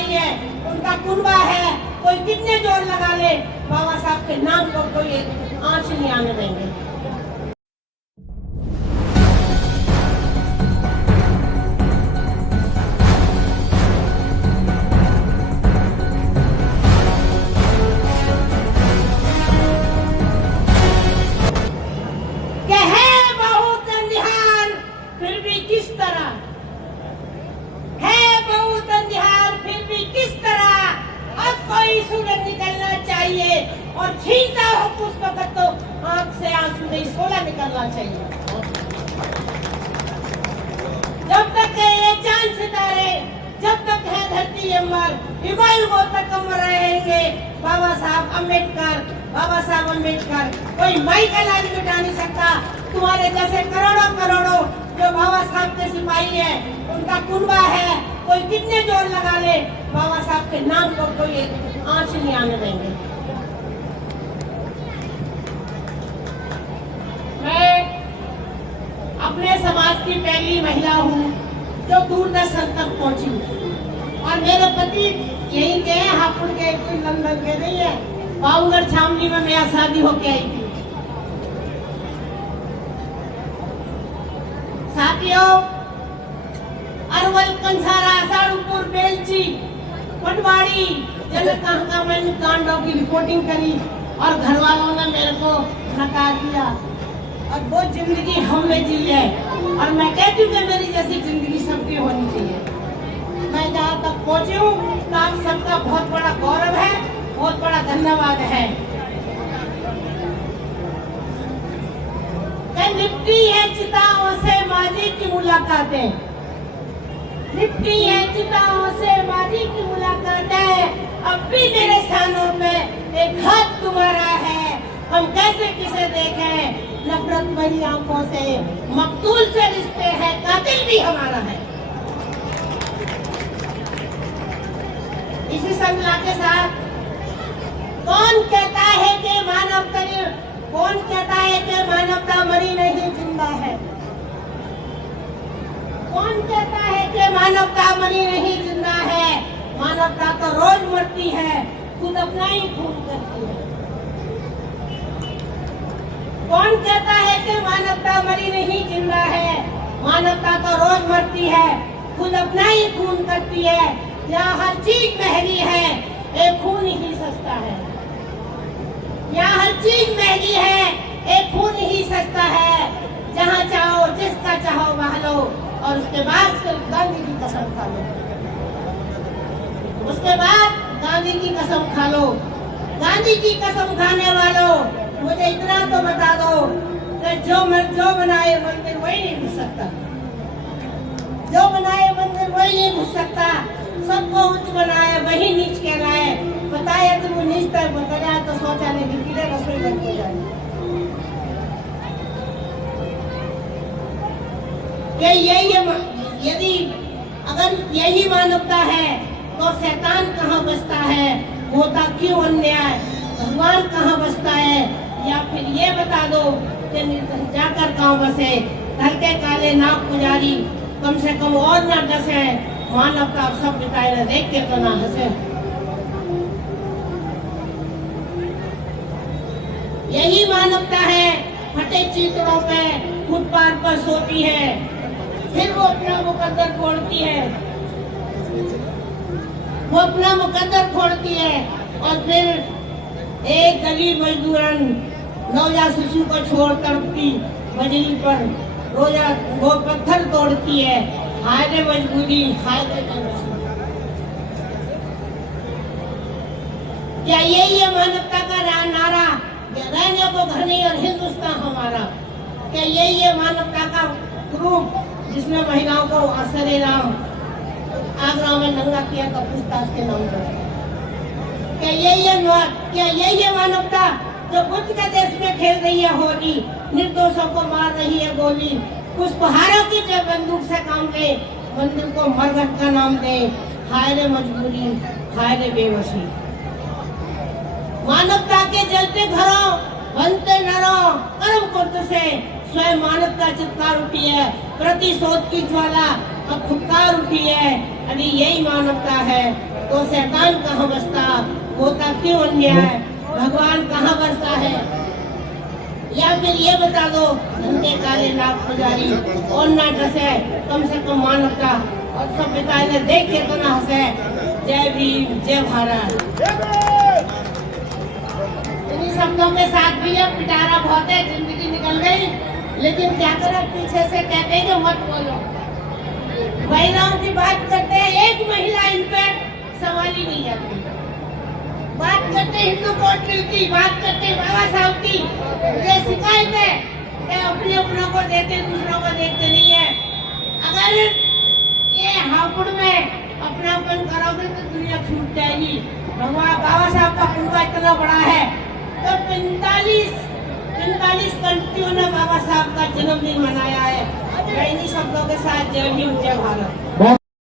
सिपाही है, उनका कुनबा है, कोई कितने जोर लगा ले, बाबा साहब के नाम को कोई आंच नहीं आने देंगे। और छीनता हो पुष्प तो आंख से आंसू नहीं सोला निकलना चाहिए। जब तक है ये चांद सितारे, जब तक है धरती अमर, युगों युगों तक अमर रहेंगे बाबा साहब अम्बेडकर। कोई माई का लाल मिटा नहीं सकता। तुम्हारे जैसे करोड़ों करोड़ों जो बाबा साहब के सिपाही है, उनका कुनबा है, कोई कितने जोर लगा ले, बाबा साहब के नाम को कोई आंच नहीं आने देंगे। मैं अपने समाज की पहली महिला हूँ जो दूरदर्शन तक पहुँची, और मेरे पति यहीं के हैं, हापुड़ के, कोई लंदन के नहीं है। बाबूगढ़ छावनी में मेरा शादी होके आई थी। साथियों, अरवल, कंसारा, साड़ूपुर, बेलची, पटवाड़ी, कहाँ मैंने कांडों की रिपोर्टिंग करी और घर वालों ने मेरे को नकार दिया, और वो जिंदगी हमने जी है। और मैं कहती हूँ कि मेरी जैसी जिंदगी सबकी होनी चाहिए। मैं जहाँ तक पहुँची हूँ, तो आप सबका बहुत बड़ा गौरव है, बहुत बड़ा धन्यवाद है। निपटी है चिताओं से माजी की मुलाकातें, निपटी है चिताओं से माजी की मुलाकातें, अब भी मेरे सानों पे एक हाथ तुम्हारा है। हम कैसे किसे देखें नफरत भरी आंखों से, मकतूल से रिश्ते हैं, कातिल भी हमारा है। इसी संज्ञा के साथ कौन कहता है कि मानवता मरी नहीं जिंदा है? कौन कहता है कि मानवता मरी नहीं जिंदा है? मानवता तो रोज मरती है, खुद अपना ही खून करती है। कौन कहता है कि मानवता मरी नहीं जिंदा है? मानवता तो रोज मरती है, खुद अपना ही खून करती है। यहाँ हर चीज महंगी है, एक खून ही सस्ता है। यहाँ हर चीज महंगी है, एक खून ही सस्ता है। जहाँ चाहो जिसका चाहो वह लो, और उसके बाद सिर्फ गांधी की कसम खा लो। उसके बाद गांधी की कसम खा लो। गांधी की कसम खाने वालों, मुझे इतना तो बता दो कि जो बनाए मंदिर वही नहीं घुस सकता। जो बनाए मंदिर वही नहीं घुस सकता। सबको उच्च बनाए वही नीच कहलाए। बताया कि वो नीच तक बताया तो शौचालय की कीड़े रसोई बन हो जाए। यदि अगर यही मानवता है तो शैतान कहाँ बसता है? होता क्यों अन्याय? भगवान कहाँ बसता है? या फिर ये बता दो कि जाकर कहाँ बसे? घर के काले नाग पुजारी कम से कम और न डसे, मानवता सब बिताए देख के तो ना हंसे। यही मानवता है, फटे चितड़ों पे फुटपाथ पर सोती है, फिर वो अपना मुकद्दर फोड़ती है। वो अपना मुकद्दर फोड़ती है और फिर एक गरीब मजदूरन नवजात शिशु को छोड़ तड़पती बजरी पर रोजा वो पत्थर तोड़ती है। हाय रे मजबूरी, हाय रे मजबूरी। क्या यही है मानवता का नारा? रहने को घर नहीं और हिंदुस्तान हमारा। क्या यही है मानवता का ग्रुप जिसमें महिलाओं को असरे राम आगरा में नंगा किया था पूछताछ के नाम पर? क्या यही है मानवता जो बुद्ध के देश में खेल रही है होली, निर्दोषों को मार रही है गोली, पुष्पहारों की जो बंदूक से काम ले, मंदिर को मरघट का नाम दे? हाय रे मजबूरी, हाय रे बेबसी। मानवता के जलते घरों बनते नरों कर्म कुर्द से स्वयं मानवता चित्कार उठी है। प्रतिशोध की ज्वाला अब फुटकार उठी है। अरे यही मानवता है तो शैतान कहाँ बसता, होता क्यों अन्याय, भगवान कहाँ बसता है। या फिर ये बता दो, धंधे काले लाभ पुजारी और ना डसे, कम से कम मानवता और सभ्यता ने देख के तो ना हंसे। जय भीम, जय भारत। इन्हीं शब्दों के साथ भी अब पिटारा बहुत है, जिंदगी निकल गई, लेकिन क्या करें, पीछे से कहते हैं कि मत बोलो। महिलाओं की बात करते हैं, एक महिला इन पे सवाल ही नहीं आती। बात करते हिंदू कोर्ट बिल की, बात करते बाबा साहब की, मुझे शिकायत है कि अपने अपनों को देते, दूसरों को देखते नहीं है। अगर ये हापुड़ में अपनापन करोगे तो दुनिया छूट जाएगी। भगवान बाबा साहब का कुंबा इतना बड़ा है तो 45 कंट्रियों ने बाबा साहब का जन्मदिन मनाया है। मैं इन्हीं शब्दों के साथ जय भीम, जय भारत।